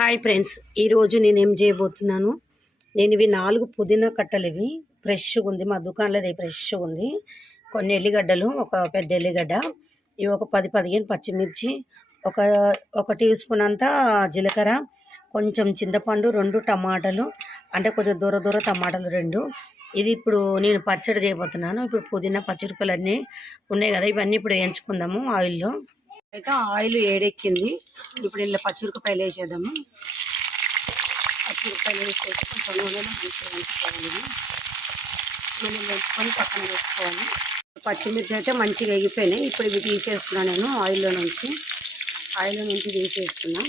Hi friends ఈరోజు నేను ఏం చేయబోతున్నాను? నేను ఇవి నాలుగు పుదీనా కట్టలు ఇవి. ఫ్రెష్గా ఉంది మా దుకాణంలో అది ఫ్రెష్గా ఉంది. కొన్ని ఎల్లిగడ్డలు ఒక పెద్ద ఎల్లిగడ్డ ఇవి ఒక పది పదిహేను పచ్చిమిర్చి ఒక ఒక టీ స్పూన్ అంతా జీలకర్ర కొంచెం చింతపండు రెండు టమాటాలు అంటే కొంచెం దూర దూర టమాటాలు రెండు. ఇది ఇప్పుడు నేను పచ్చడి చేయబోతున్నాను. ఇప్పుడు పుదీనా పచ్చిమిరపకాయలు అన్నీ ఉన్నాయి కదా ఇవన్నీ ఇప్పుడు వేయించుకుందాము ఆయిల్లో. అయితే ఆయిల్ ఏడెక్కింది. ఇప్పుడు ఇలా పచ్చిమిరపకాయలు వేసేద్దాము. పచ్చిమిరపకాయలు వేసేసి కొంచెం నూనెలో మంచిగా వేసుకోవాలి నూనె వేసుకొని పక్కన వేసుకోవాలి పచ్చిమిర్చి అయితే మంచిగా ఎగిపోయినాయి. ఇప్పుడు ఇవి తీసేస్తున్నా నేను ఆయిల్లో నుంచి. ఆయిల్లో నుంచి తీసేస్తున్నా.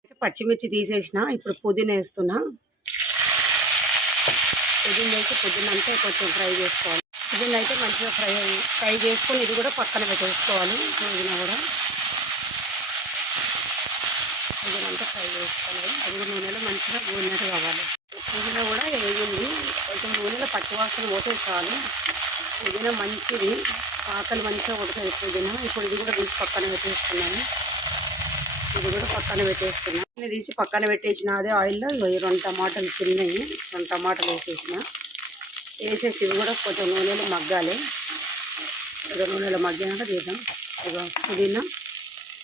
అయితే పచ్చిమిర్చి తీసేసిన. ఇప్పుడు పుదీనా వేస్తున్నా. పుదీనా వేసి పుదీనా అంతా కొంచెం ఫ్రై చేసుకోవాలి. దీన్ని అయితే మంచిగా ఫ్రై ఫ్రై చేసుకొని ఇది కూడా పక్కన పెట్టేసుకోవాలి. పుదీనా కూడా. పుదీనా అంతా ఫ్రై చేసుకోవాలి అది కూడా నూనెలో మంచిగా గోలినట్టు కావాలి. పుదీనా కూడా వేగింది. కొంచెం నూనెలో పచ్చివాసన పోతే చాలు. పుదీనా మంచిది. ఆకలి మంచిగా ఉడతాయి పుదీనా. ఇప్పుడు ఇది కూడా తీసి పక్కన పెట్టేస్తున్నాను. ఇది కూడా పక్కన పెట్టేసుకున్నాను తీసి పక్కన పెట్టేసిన అదే ఆయిల్లో రెండు టమాటాలు చిన్నవి. రెండు టమాటాలు వేసేసిన. వేసేసి ఇది కూడా కొంచెం నూనెలో మగ్గాలి. కొంచెం నూనెలో మగ్గినాక తీద్దాం. ఇక పుదీనా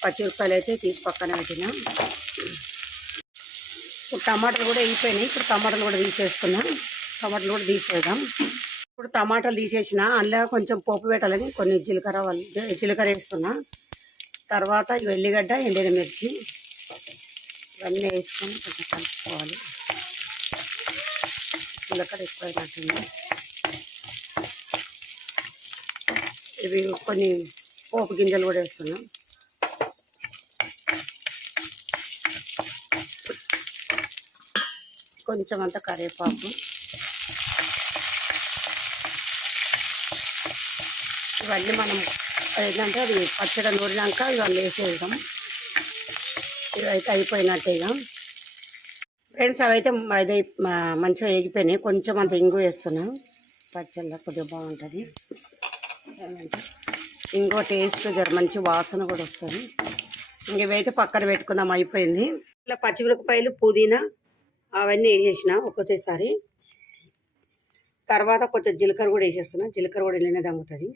పచ్చిమిరపకాయలు అయితే తీసి పక్కన పెట్టినా. ఇప్పుడు టమాటాలు కూడా అయిపోయినాయి. ఇప్పుడు టమాటాలు కూడా తీసేస్తున్నా టమాటాలు కూడా తీసేద్దాం. ఇప్పుడు టమాటాలు తీసేసిన అందులో కొంచెం పోపు పెట్టాలని కొన్ని జీలకర్ర వాళ్ళు జీలకర్ర వేస్తున్నా. తర్వాత ఎల్లిగడ్డ వెల్లిగడ్డ ఎండిన మిర్చి ఇవన్నీ వేసుకొని కొంచెం కలుపుకోవాలి. జీలకర్ర ఎక్కువైనట్టుంది ఇవి కొన్ని పోపు గింజలు కూడా వేస్తున్నాం కొంచెం అంత కరివేపాకు. ఇవన్నీ మనం ఏంటంటే అది పచ్చడి నూరినాక ఇవన్నీ వేసేద్దాం. ఇవైతే అయిపోయినట్టే ఇక. ఫ్రెండ్స్ అవైతే అది మంచిగా ఎగిపోయినాయి కొంచెం అంత ఇంగు వేస్తున్నా. పచ్చళ్ళ కొద్దిగా బాగుంటుంది. ఇంకో టేస్ట్ మంచి వాసన కూడా వస్తుంది. ఇంక ఇవైతే పక్కన పెట్టుకుందాం అయిపోయింది. ఇలా పచ్చిమిరపకాయలు పుదీనా అవన్నీ వేసేసిన ఒక్కొక్కసారి తర్వాత కొంచెం జీలకర్ర కూడా వేసేస్తున్నా జీలకర్ర కూడా వెళ్ళిన తగ్గుతుంది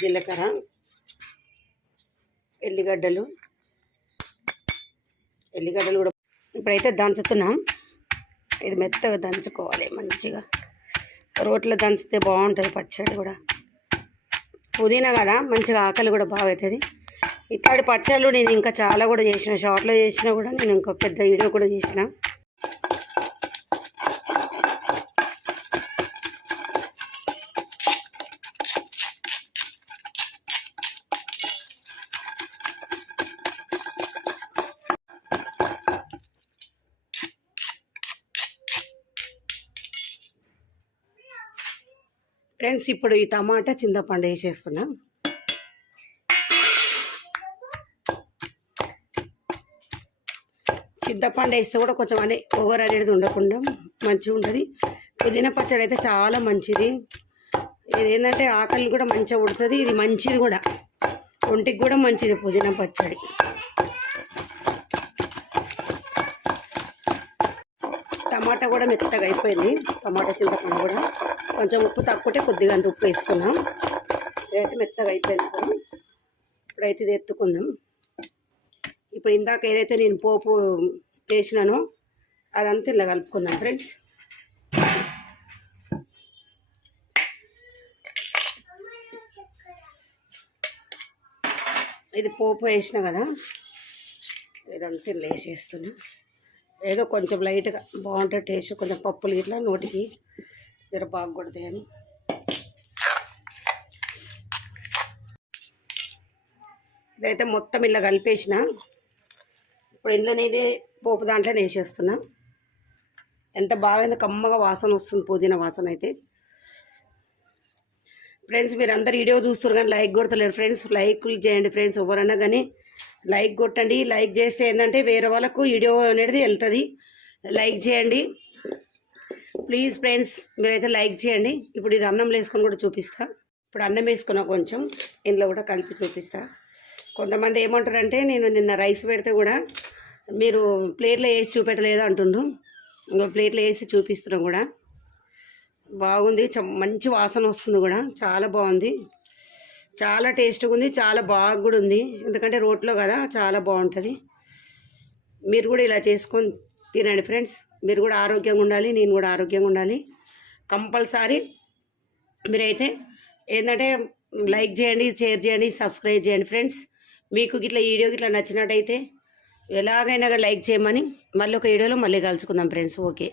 జీలకర్ర ఎల్లిగడ్డలు ఎల్లిగడ్డలు కూడా ఇప్పుడైతే దంచుతున్నాం. ఇది మెత్తగా దంచుకోవాలి మంచిగా. రోట్లో దంచితే బాగుంటుంది పచ్చడి కూడా. పుదీనా కదా మంచిగా ఆకలి కూడా బాగా అవుతుంది. ఇట్లాంటి పచ్చళ్ళు నేను ఇంకా చాలా కూడా చేసిన షార్ట్లో చేసినా కూడా నేను ఇంకా పెద్ద వీడియో కూడా చేసిన. ఫ్రెండ్స్ ఇప్పుడు ఈ టమాటా చింతపండు వేసేస్తున్నా. చింతపండు వేస్తే కూడా కొంచెం అనే ఓవర్ అనేది ఉండకుండా మంచిగా ఉంటుంది. పుదీనా పచ్చడి అయితే చాలా మంచిది. ఇది ఏంటంటే ఆకలి కూడా మంచిగా ఉడుతుంది. ఇది మంచిది కూడా. ఒంటికి కూడా మంచిది పుదీనా పచ్చడి. టమాటా కూడా మెత్తగా అయిపోయింది. టమాటా చింతపండు కూడా. కొంచెం ఉప్పు తక్కువటే కొద్దిగా అంత ఉప్పు వేసుకున్నాం. ఇదైతే మెత్తగా అయిపోయింది ఇప్పుడైతే ఇది ఎత్తుకుందాం. ఇప్పుడు ఇందాక ఏదైతే నేను పోపు వేసినానో అదంతా ఇలా కలుపుకుందాం ఫ్రెండ్స్. ఇది పోపు వేసిన కదా. ఇదంతా ఇలా వేసేస్తున్నా. ఏదో కొంచెం లైట్గా బాగుంటుంది టేస్ట్ కొంచెం పప్పులు ఇట్లా నోటికి జర బాగా కొడతాయని ఇదైతే మొత్తం ఇలా కలిపేసిన. ఇప్పుడు ఇంట్లోనే ఇదే పోపు దాంట్లోనే వేసేస్తున్నా. ఎంత బాగైందో కమ్మగా వాసన వస్తుంది పుదీనా వాసన అయితే. ఫ్రెండ్స్ మీరు అందరు వీడియో చూస్తారు కానీ లైక్ కొడతలేరు. ఫ్రెండ్స్ లైక్ చేయండి ఫ్రెండ్స్. ఎవరన్నా కానీ లైక్ కొట్టండి లైక్ చేస్తే ఏంటంటే వేరే వాళ్ళకు వీడియో అనేది వెళ్తుంది. లైక్ చేయండి. ప్లీజ్ ఫ్రెండ్స్ మీరైతే లైక్ చేయండి. ఇప్పుడు ఇది అన్నం వేసుకొని కూడా చూపిస్తా. ఇప్పుడు అన్నం వేసుకున్నా కొంచెం ఇందులో కూడా కలిపి చూపిస్తా. కొంతమంది ఏమంటారంటే నేను నిన్న రైస్ పెడితే కూడా మీరు ప్లేట్లో వేసి చూపెట్టలేదు అంటుండ్రు. ఇంకో ప్లేట్లో వేసి చూపిస్తున్నాం కూడా. బాగుంది చ- మంచి వాసన వస్తుంది కూడా. చాలా బాగుంది. చాలా టేస్ట్గా ఉంది చాలా బాగా కూడా ఉంది. ఎందుకంటే రోట్లో కదా చాలా బాగుంటుంది. మీరు కూడా ఇలా చేసుకొని తినండి ఫ్రెండ్స్. మీరు కూడా ఆరోగ్యంగా ఉండాలి నేను కూడా ఆరోగ్యంగా ఉండాలి. కంపల్సరీ మీరైతే ఏంటంటే లైక్ చేయండి షేర్ చేయండి సబ్స్క్రైబ్ చేయండి ఫ్రెండ్స్. మీకు గిట్లా వీడియో గిట్లా నచ్చినట్టయితే ఎలాగైనా లైక్ చేయమని మళ్ళీ ఒక వీడియోలో మళ్ళీ కలుసుకుందాం ఫ్రెండ్స్. ఓకే.